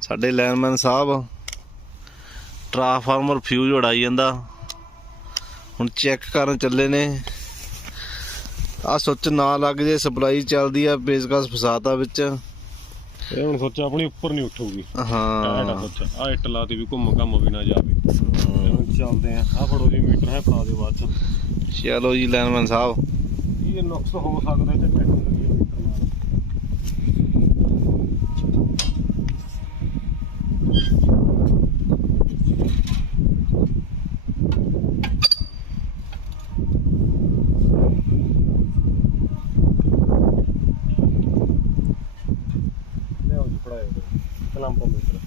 ਸਾਡੇ ਲਾਈਨਮੈਨ ਸਾਹਿਬ transformer fuse ਉਡਾਈ ਜਾਂਦਾ। ਹੁਣ ਚੈੱਕ ਕਰਨ ਚੱਲੇ ਨੇ। ਆ ਸੁੱਚ ਨਾ ਲੱਗ ਜੇ ਸਪਲਾਈ ਚੱਲਦੀ ਆ ਪੇਚਕਸ ਫਸਾਤਾ ਵਿੱਚ। ਇਹ ਹੁਣ ਸੋਚਿਆ ਆਪਣੀ ਉੱਪਰ ਨਹੀਂ ਉੱਠੂਗੀ। ਹਾਂ। ਸੋਚਿਆ ਆ ਇੱਟ ਲਾਤੀ ਵੀ ਘੁੰਮ ਘੰਮ ਵੀ ਨਾ ਜਾਵੇ। ਹੁਣ ਚੱਲਦੇ ਆ। ਆ ਫੜੋ ਜੀ ਮੀਟਰ ਹੈ ਫੜਾ ਦਿਓ ਬਾਅਦ ਚ। ਚਲੋ ਜੀ ਲਾਈਨਮੈਨ ਸਾਹਿਬ। ਇਹ ਨੁਕਸ ਹੋ ਸਕਦਾ ਤੇ Salam pamitra.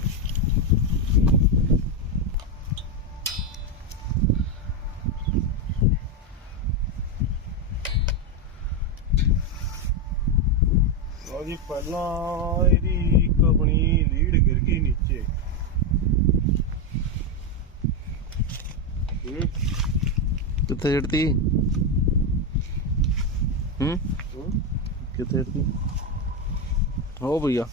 Lagi panai. ਕਿੱਥੇ ਛੱਡਤੀ ਹੂੰ? ਹੂੰ ਕਿੱਥੇ ਛੱਡਤੀ ਹੋ ਭਈਆ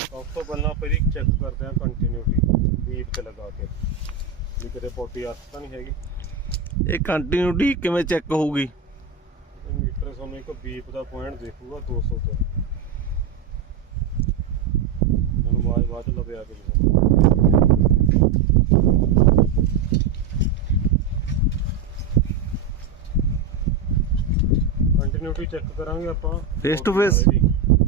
ਸਭ ਤੋਂ ਪਹਿਲਾਂ ਇਹਦੀ ਚੈੱਕ ਕਰਦੇ ਹਾਂ ਕੰਟੀਨਿਊਟੀ ਬੀਟ ਤੇ ਲਗਾ ਕੇ। ਵੀ ਕਿਤੇ ਪੋਟੀ ਅਰਥ ਤਾਂ ਨਹੀਂ ਹੈਗੀ। ਇਹ ਕੰਟੀਨਿਊਟੀ ਕਿਵੇਂ ਚੈੱਕ ਹੋਊਗੀ? ਮੀਟਰ ਤੁਹਾਨੂੰ ਇੱਕ ਬੀਪ ਦਾ ਪੁਆਇੰਟ ਦੇਖੂਗਾ 200 ਤੇ। ਹੁਣ ਬਾਅਦ ਬਾਅਦ ਲਵੇ ਆ ਕੇ ਦੇਖੋ ਚੈੱਕ ਕਰਾਂਗੇ ਆਪਾਂ to face? ਇਹਦੀ।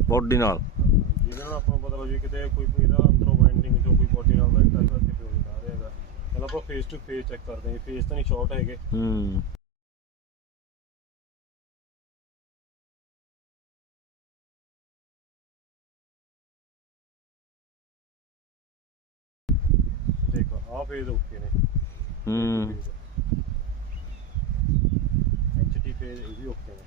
ਬੋਡੀ ਨਾਲ? ਜਿਹਦੇ ਨਾਲ ਆਪਾਂ ਨੂੰ ਪਤਾ ਲੱਗ ਜੇ ਕਿਤੇ ਕੋਈ ਕੋਈ ਇਹਦਾ ਅੰਦਰੋਂ ਵਾਈਂਡਿੰਗ ਜੋ ਕੋਈ ਬੋਡੀ ਨਾਲ ਦਾ ਟੱਚ ਕਰਕੇ ਪਿਓ ਨਹੀਂ ਆ ਪਹਿਲਾਂ ਆਪਾਂ ਫੇਸ ਟੂ ਫੇਸ ਚੈੱਕ ਕਰਦੇ ਹਾਂ। ਫੇਸ ਤਾਂ ਨਹੀਂ ਸ਼ਾਰਟ ਹੈਗੇ। ਹੂੰ। ਦੇਖੋ ਆਹ ਫੇਸ ਓਕੇ ਨੇ। ਹੂੰ। ਐਚਟੀ ਫੇਸ ਇਹ ਵੀ ਓਕੇ ਨੇ।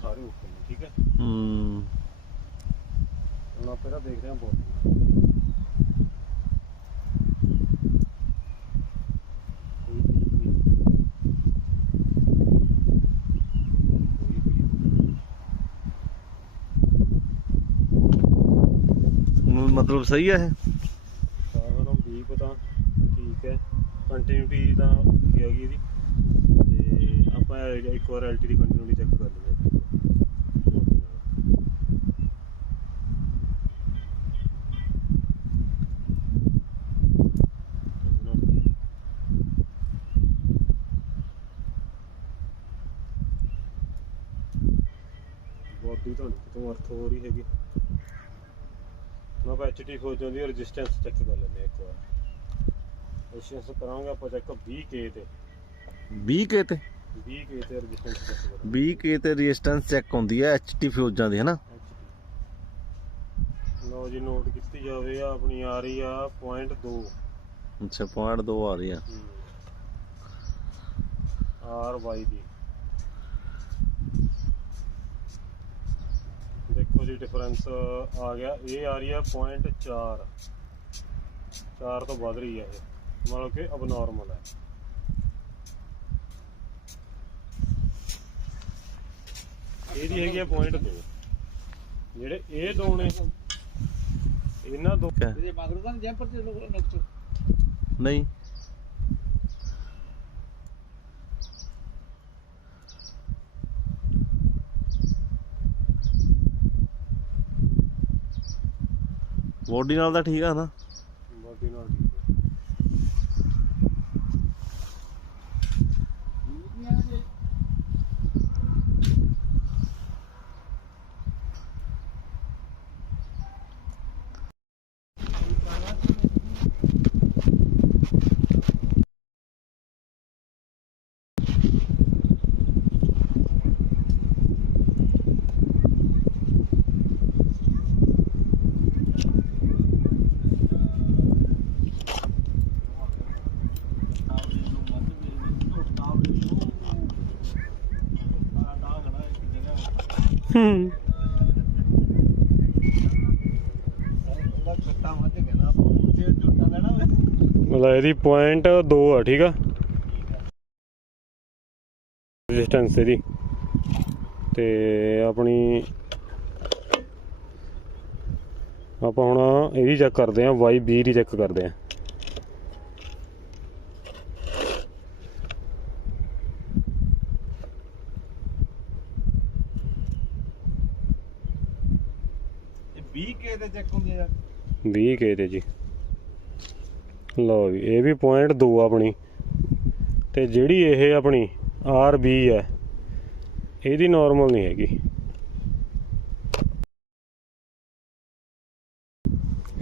ਸਾਰੇ ਓਕੇ ਨੇ ਠੀਕ ਹੈ। ਹੂੰ ਹੁਣ ਆਪਾਂ ਇਹਦਾ ਦੇਖਦੇ ਹਾਂ ਬੋਡੀ ਮਤਲਬ ਸਹੀ ਹੈ ਇਹ? ਸਾਰਾ ਵੀ ਪਤਾ ਠੀਕ ਹੈ। ਕੰਟੀਨਿਊਟੀ ਤਾਂ ਕੀ ਹੈਗੀ ਇਹਦੀ। ਤੇ ਆਪਾਂ ਇੱਕ ਵਾਰ ਐਲਟੀ ਦੀ ਕੰਟੀਨਿਊਟੀ ਚੈੱਕ ਕਰ ਲੈਂਦੇ ਬੋਡੀ ਤਾਂ ਕਿਤੋਂ ਅਰਥ ਹੋ ਰਹੀ ਹੈਗੀ। ਮੈਂ ਆਪਾਂ ਐਚਟੀ ਹੋ ਜਾਂਦੀ ਹੈ ਰੈਜ਼ਿਸਟੈਂਸ ਚੈੱਕ ਕਰ ਲੈਂਦੇ ਹਾਂ ਇੱਕ ਵਾਰ। ਰੈਜ਼ਿਸਟੈਂਸ ਕਰਾਂਗੇ ਆਪਾਂ ਚੈੱਕ 20k ਤੇ। 20 ਕੇ ਤੇ? 20k ਤੇ ਰੈਜ਼ਿਸਟੈਂਸ ਚੈੱਕ ਕਰਾਂਗੇ। 20 ਕੇ ਤੇ ਰੈਜ਼ਿਸਟੈਂਸ ਚੈੱਕ ਹੁੰਦੀ ਹੈ ਐਚਟੀ ਫਿਊਜ਼ਾਂ ਦੀ ਹੈ ਨਾ? ਲਓ ਜੀ ਨੋਟ ਕੀਤੀ ਜਾਵੇ ਆ ਆਪਣੀ ਆ ਰਹੀ ਆ 0.2 ਅੱਛਾ ਪੁਆਇੰਟ 2 ਆ ਰਹੀ ਆ। ਆਰ ਵਾਈ ਦੀ। ਦੇਖੋ ਜੀ ਡਿਫਰੈਂਸ ਆ ਗਿਆ। ਇਹ ਆ ਰਹੀ ਆ 0.4 4 ਤੋਂ ਵੱਧ ਰਹੀ ਹੈ ਇਹ। ਮਤਲਬ ਕਿ ਅਬਨੋਰਮਲ ਹੈ ਇਹਦੀ ਹੈਗੀ ਆ 0.2 ਜਿਹੜੇ ਇਹ ਦੋ ਨੇ ਇਹਨਾਂ ਦੋ? Jadi magrukan jumper di lu nukcu. ਨਹੀਂ। ਬੋਡੀ ਨਾਲ ਤਾਂ ਠੀਕ ਆ ਨਾ। ਉਹਦਾ ਮਤਲਬ ਇਹਦੀ ਪੁਆਇੰਟ 2 ਆ, ਠੀਕ ਆ? ਰੈਜ਼ਿਸਟੈਂਸ ਇਹਦੀ। ਤੇ ਆਪਣੀ ਆਪਾਂ ਹੁਣ ਇਹਦੀ ਚੈੱਕ ਕਰਦੇ ਆ ਵਾਈ ਬੀ ਦੀ ਚੈੱਕ ਕਰਦੇ ਆ ਇਹ 20 ਚੈੱਕ ਹੁੰਦੇ ਆ 20 ਕੇ ਜੀ। ਲਓ ਵੀ ਇਹ ਵੀ ਪੁਆਇੰਟ 2 ਆਪਣੀ। ਤੇ ਜਿਹੜੀ ਇਹ ਆਪਣੀ ਆਰ ਹੈ, ਇਹਦੀ ਨਾਰਮਲ ਨਹੀਂ ਹੈਗੀ।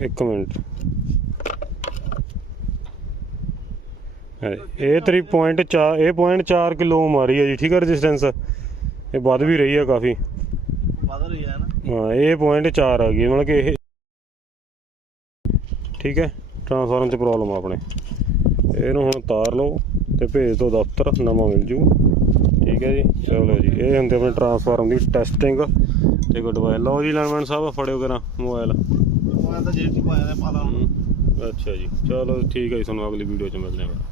ਇੱਕ ਮਿੰਟ। ਇਹ ਤੇਰੀ ਪੁਆਇੰਟ 4 ਇਹ ਪੁਆਇੰਟ 4 ਕਿਲੋ ਮਾਰੀ ਹੈ ਜੀ, ਠੀਕ ਹੈ ਰੈਜ਼ਿਸਟੈਂਸ ਇਹ ਵੱਧ ਵੀ ਰਹੀ ਹੈ ਕਾਫੀ। ਵਧ ਰਹੀ ਹੈ ਨਾ? ਹਾਂ ਇਹ ਪੁਆਇੰਟ 4 ਆ ਗਈ ਮਤਲਬ ਕਿ ਇਹ ਠੀਕ ਹੈ ਟ੍ਰਾਂਸਫਾਰਮ 'ਚ ਪ੍ਰੋਬਲਮ ਆ ਆਪਣੇ। ਇਹਨੂੰ ਹੁਣ ਤਾਰ ਲਓ ਤੇ ਭੇਜ ਦਿਓ ਦਫ਼ਤਰ ਨਵਾਂ ਮਿਲ ਜੂ। ਠੀਕ ਹੈ ਜੀ ਚਲੋ ਜੀ ਇਹ ਹੁੰਦੇ ਆਪਣੇ ਟ੍ਰਾਂਸਫਾਰਮ ਦੀ ਟੈਸਟਿੰਗ ਤੇ ਗੁੱਡ ਬਾਏ। ਲਓ ਜੀ ਲਾਈਨਮੈਨ ਸਾਹਿਬ ਫੜਿਓ ਕਰਾਂ ਮੋਬਾਈਲ। ਮੈਂ ਤਾਂ ਜੇਬ ਚ ਪਾਇਆ ਨੇ ਪਾਲਾ ਹੁਣ। ਅੱਛਾ ਜੀ ਚਲੋ ਠੀਕ ਹੈ ਜੀ ਤੁਹਾਨੂੰ ਅਗਲੀ ਵੀਡੀਓ 'ਚ ਮਿਲਦੇ ਹਾਂ।